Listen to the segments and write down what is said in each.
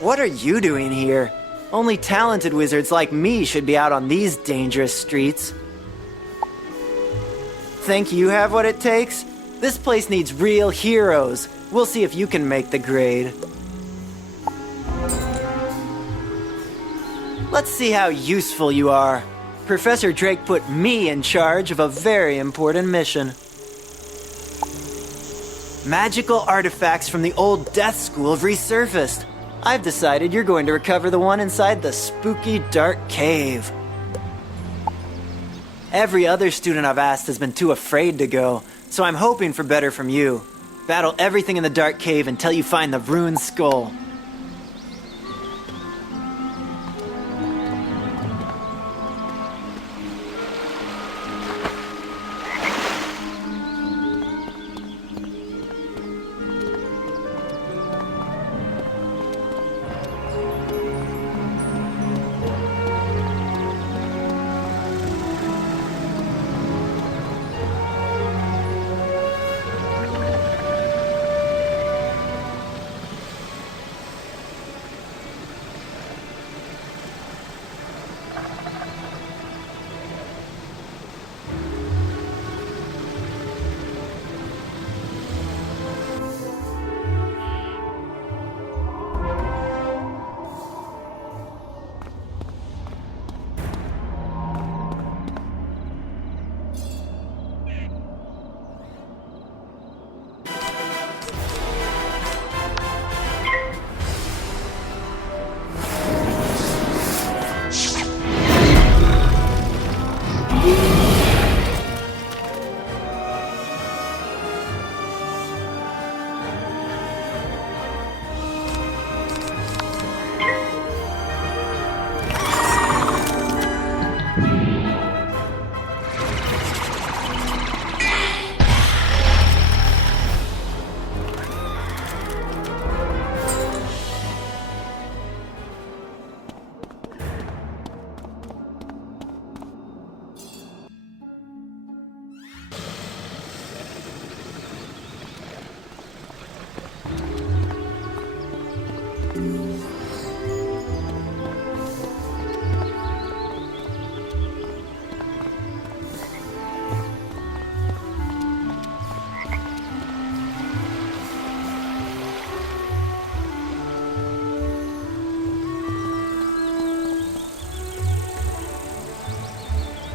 What are you doing here? Only talented wizards like me should be out on these dangerous streets. Think you have what it takes? This place needs real heroes. We'll see if you can make the grade. Let's see how useful you are. Professor Drake put me in charge of a very important mission. Magical artifacts from the old Death School have resurfaced. I've decided you're going to recover the one inside the spooky dark cave. Every other student I've asked has been too afraid to go, so I'm hoping for better from you. Battle everything in the dark cave until you find the ruined skull.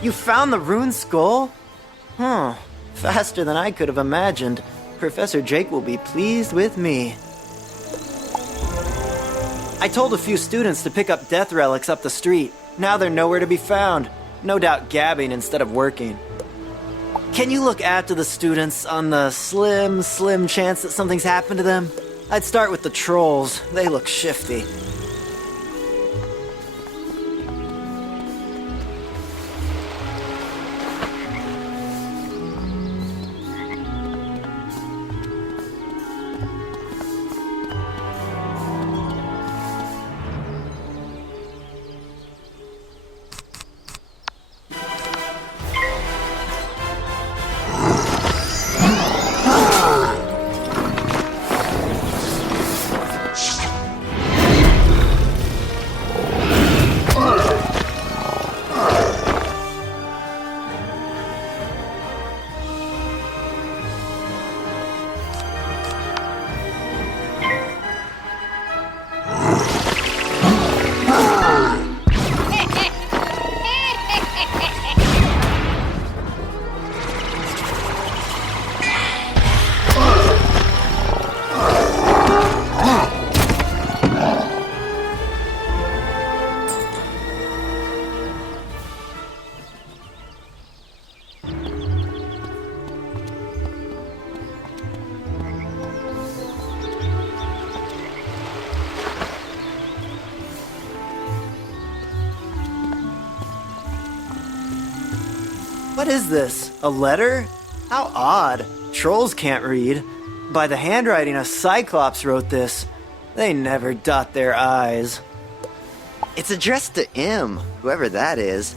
You found the ruined skull? Faster than I could have imagined. Professor Drake will be pleased with me. I told a few students to pick up death relics up the street. Now they're nowhere to be found. No doubt gabbing instead of working. Can you look after the students on the slim chance that something's happened to them? I'd start with the trolls. They look shifty. What is this? A letter? How odd. Trolls can't read. By the handwriting, a Cyclops wrote this. They never dot their I's. It's addressed to him, whoever that is.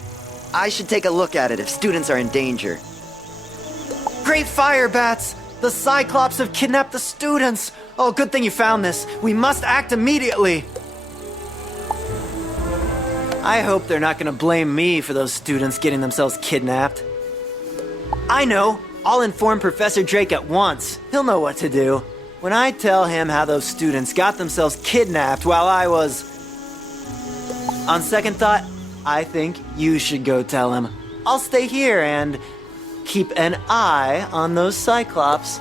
I should take a look at it if students are in danger. Great fire bats! The Cyclops have kidnapped the students! Oh, good thing you found this. We must act immediately. I hope they're not gonna blame me for those students getting themselves kidnapped. I know! I'll inform Professor Drake at once. He'll know what to do. When I tell him how those students got themselves kidnapped while I was... On second thought, I think you should go tell him. I'll stay here and keep an eye on those Cyclops.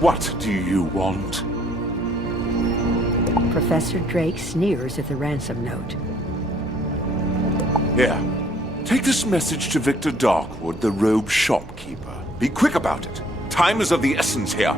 What do you want? Professor Drake sneers at the ransom note. Here, take this message to Victor Darkwood, the robe shopkeeper. Be quick about it. Time is of the essence here.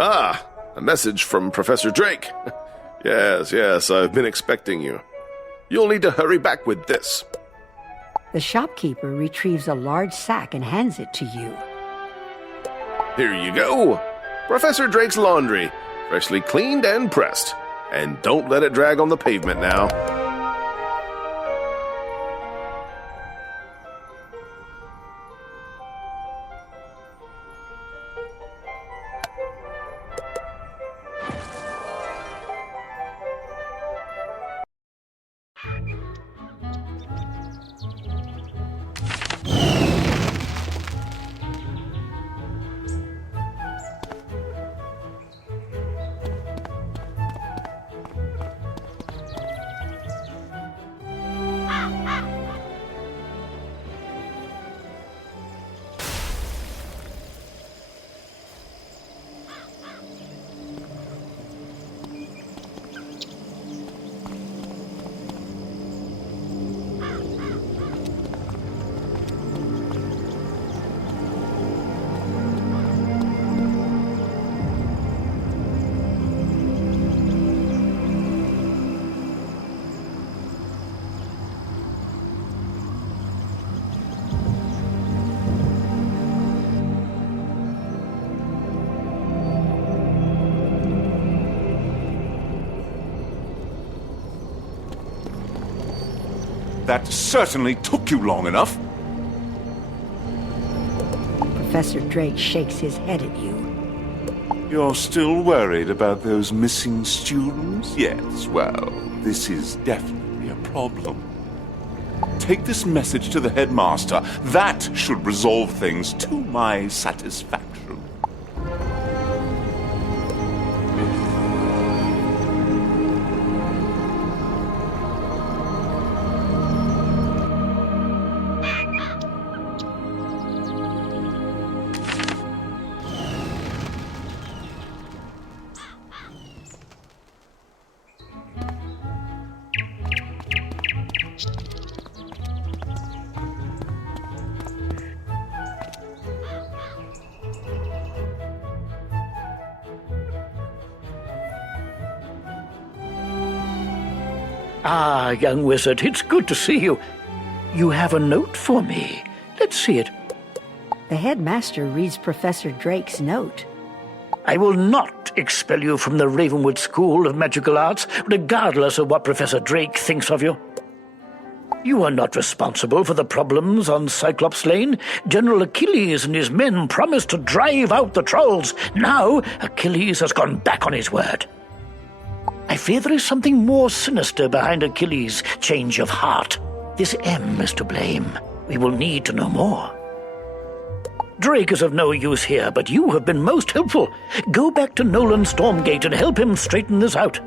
Ah, a message from Professor Drake. Yes, I've been expecting you. You'll need to hurry back with this. The shopkeeper retrieves a large sack and hands it to you. Here you go. Professor Drake's laundry, freshly cleaned and pressed. And don't let it drag on the pavement now. That certainly took you long enough. Professor Drake shakes his head at you. You're still worried about those missing students? Yes, well, this is definitely a problem. Take this message to the headmaster. That should resolve things to my satisfaction. Ah, young wizard, it's good to see you. You have a note for me. Let's see it. The headmaster reads Professor Drake's note. I will not expel you from the Ravenwood School of Magical Arts, regardless of what Professor Drake thinks of you. You are not responsible for the problems on Cyclops Lane. General Achilles and his men promised to drive out the trolls. Now, Achilles has gone back on his word. I fear there is something more sinister behind Achilles' change of heart. This M is to blame. We will need to know more. Drake is of no use here, but you have been most helpful. Go back to Nolan Stormgate and help him straighten this out.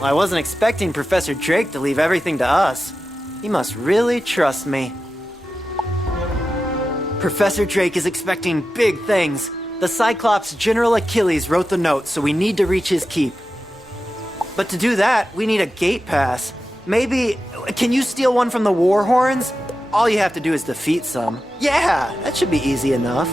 I wasn't expecting Professor Drake to leave everything to us. He must really trust me. Professor Drake is expecting big things. The Cyclops General Achilles wrote the note, so we need to reach his keep. But to do that, we need a gate pass. Maybe, can you steal one from the War Horns? All you have to do is defeat some. Yeah, that should be easy enough.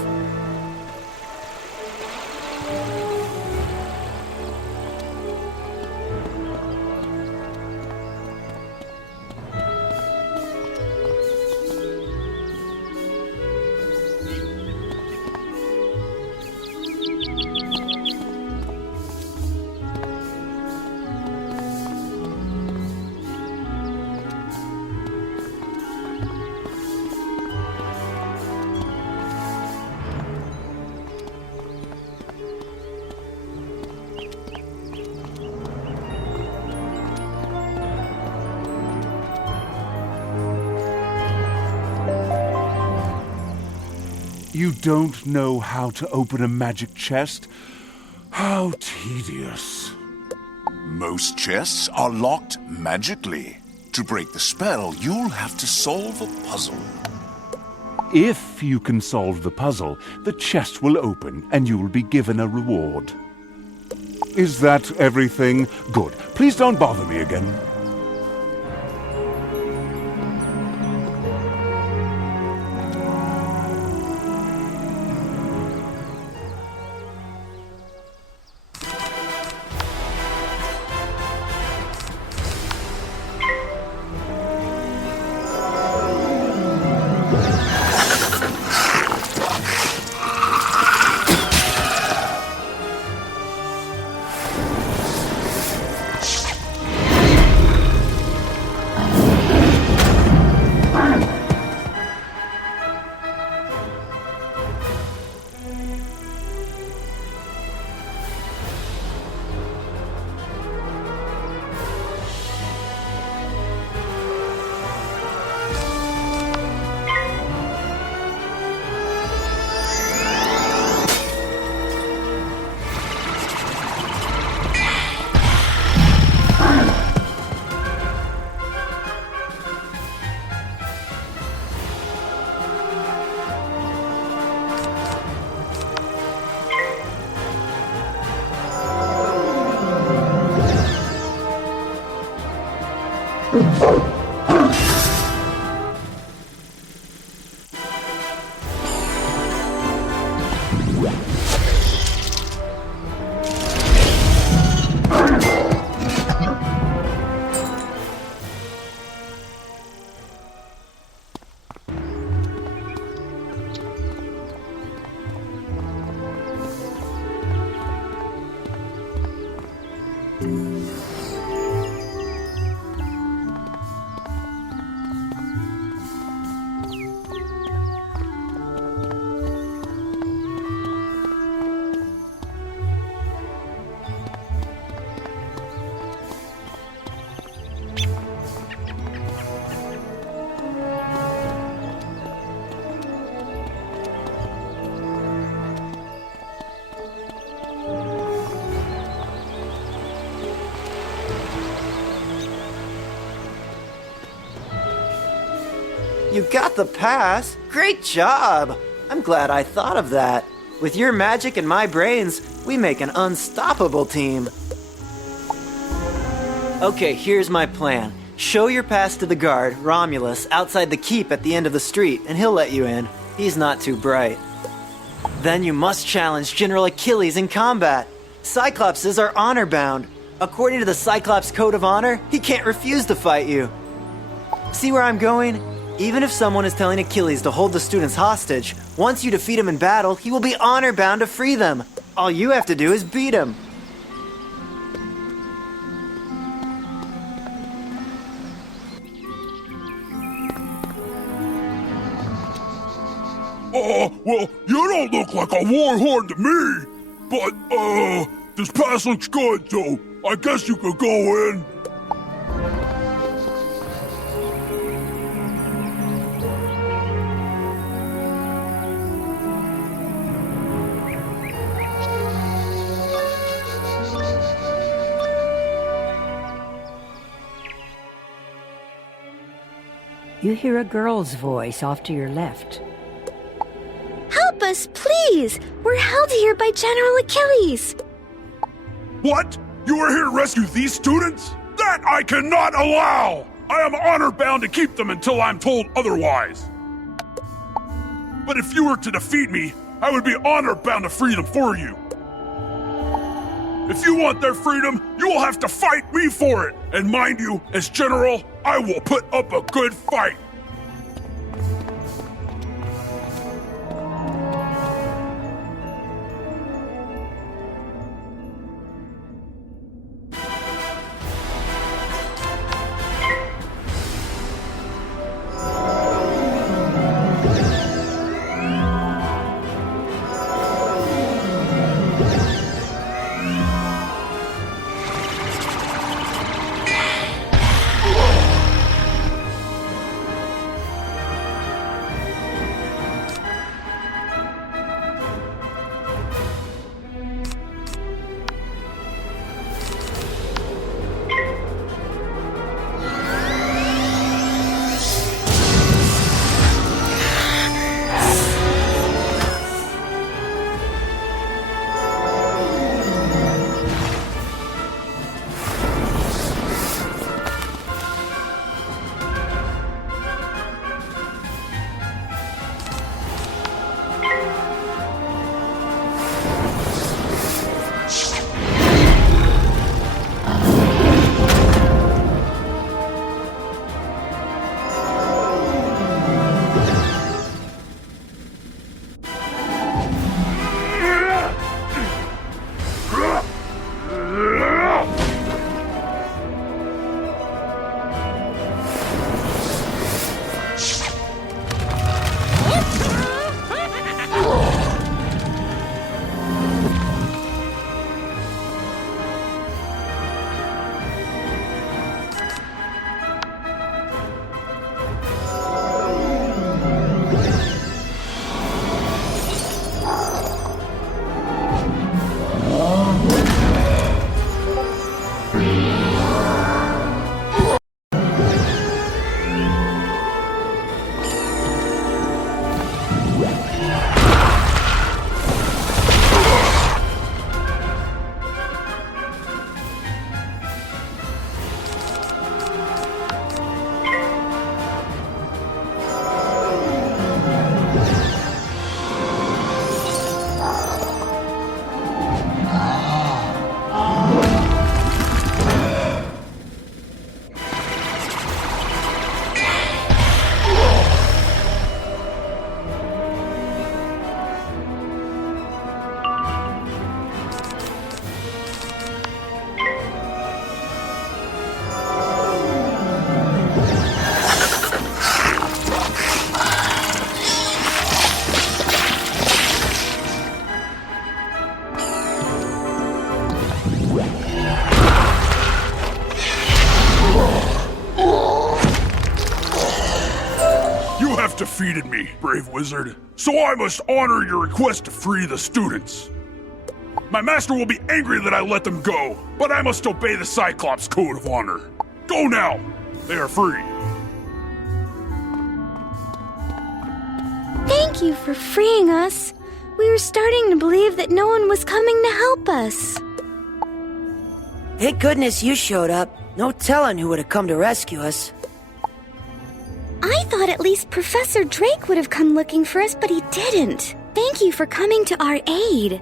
You don't know how to open a magic chest? How tedious. Most chests are locked magically. To break the spell, you'll have to solve a puzzle. If you can solve the puzzle, the chest will open and you'll be given a reward. Is that everything? Good. Please don't bother me again. You got the pass? Great job! I'm glad I thought of that. With your magic and my brains, we make an unstoppable team. Okay, here's my plan. Show your pass to the guard, Romulus, outside the keep at the end of the street, and he'll let you in. He's not too bright. Then you must challenge General Achilles in combat. Cyclopses are honor-bound. According to the Cyclops Code of Honor, he can't refuse to fight you. See where I'm going? Even if someone is telling Achilles to hold the students hostage, once you defeat him in battle, he will be honor-bound to free them. All you have to do is beat him. Well, you don't look like a warhorn to me. But, this pass looks good, so I guess you could go in. You hear a girl's voice off to your left. Help us, please! We're held here by General Achilles! What? You are here to rescue these students? That I cannot allow! I am honor-bound to keep them until I'm told otherwise. But if you were to defeat me, I would be honor-bound to free them for you. If you want their freedom, you will have to fight me for it. And mind you, as general, I will put up a good fight. defeated me, brave wizard. So I must honor your request to free the students. My master will be angry that I let them go, but I must obey the Cyclops code of honor. Go now. They are free. Thank you for freeing us. We were starting to believe that no one was coming to help us. Thank goodness you showed up. No telling who would have come to rescue us. I thought at least Professor Drake would have come looking for us, but he didn't. Thank you for coming to our aid.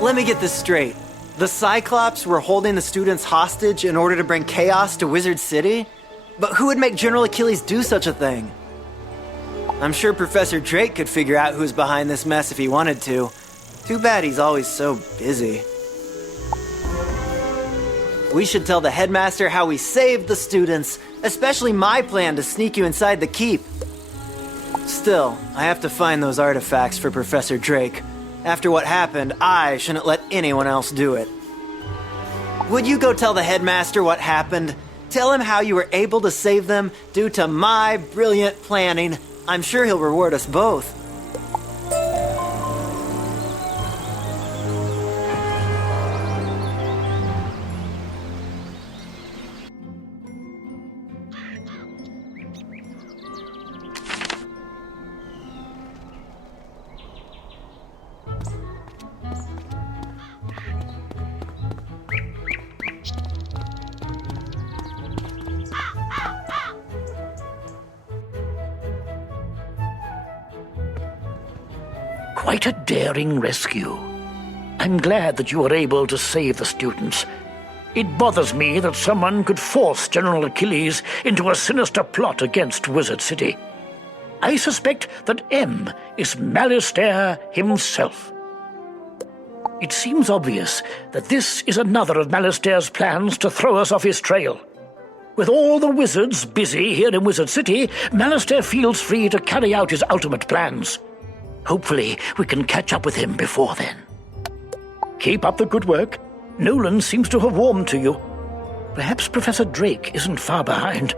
Let me get this straight. The Cyclops were holding the students hostage in order to bring chaos to Wizard City? But who would make General Achilles do such a thing? I'm sure Professor Drake could figure out who's behind this mess if he wanted to. Too bad he's always so busy. We should tell the headmaster how we saved the students, especially my plan to sneak you inside the keep. Still, I have to find those artifacts for Professor Drake. After what happened, I shouldn't let anyone else do it. Would you go tell the headmaster what happened? Tell him how you were able to save them due to my brilliant planning. I'm sure he'll reward us both. Quite a daring rescue. I'm glad that you were able to save the students. It bothers me that someone could force General Achilles into a sinister plot against Wizard City. I suspect that M is Malastare himself. It seems obvious that this is another of Malastare's plans to throw us off his trail. With all the wizards busy here in Wizard City, Malastare feels free to carry out his ultimate plans. Hopefully, we can catch up with him before then. Keep up the good work. Nolan seems to have warmed to you. Perhaps Professor Drake isn't far behind.